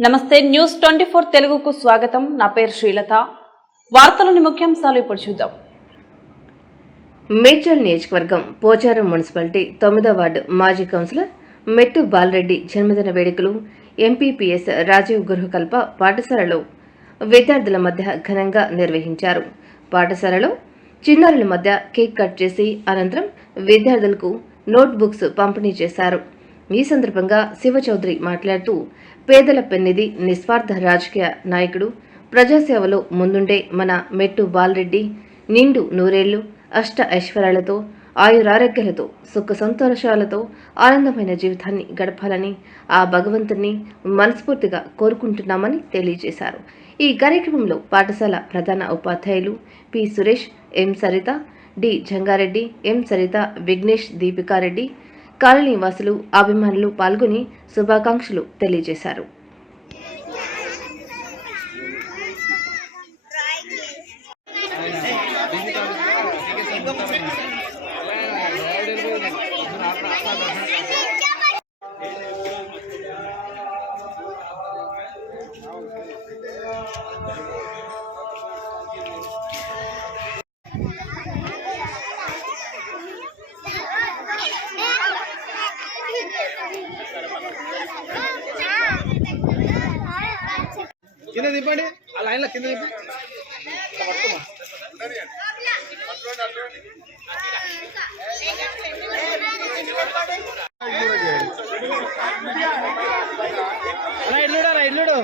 నమస్తే న్యూస్ 24 తెలుగుకు స్వాగతం. నా పేరు శ్రీలత. వార్తలోని ముఖ్యాంశాలు ఇప్పుడు చూద్దాం. మేడ్చల్ నియోజకవర్గం పోచారం మున్సిపాలిటీ 9వ వార్డు మాజీ కౌన్సిలర్ మెట్టు బాలరెడ్డి జన్మదిన వేడుకలు ఎంపీపీఎస్ రాజీవ్ గృహకల్ప పాఠశాలలో విద్యార్థుల మధ్య ఘనంగా నిర్వహించారు. పాఠశాలలో చిన్నారుల మధ్య కేక్ కట్ చేసి అనంతరం విద్యార్థులకు నోట్బుక్స్ పంపిణీ చేశారు. ఈ సందర్భంగా శివ చౌదరి మాట్లాడుతూ పేదల పెన్నిధి, నిస్వార్థ రాజకీయ నాయకుడు, ప్రజాసేవలో ముందుండే మన మెట్టు బాలరెడ్డి నిండు నూరేళ్లు అష్ట ఐశ్వర్యాలతో ఆయురారోగ్యాలతో సుఖ సంతోషాలతో ఆనందమైన జీవితాన్ని గడపాలని ఆ భగవంతుని మనస్ఫూర్తిగా కోరుకుంటున్నామని తెలియజేశారు. ఈ కార్యక్రమంలో పాఠశాల ప్రధాన ఉపాధ్యాయులు పి సురేష్, ఎం సరిత, డి జంగారెడ్డి, ఎం సరిత, విఘ్నేష్, దీపికారెడ్డి, కాలనీ వాసులు, అభిమానులు పాల్గొని శుభాకాంక్షలు తెలియజేశారు. కింద దింపండి, ఆ లైన్లో కింద దింపండి. ఇల్లుడా ఇల్లుడు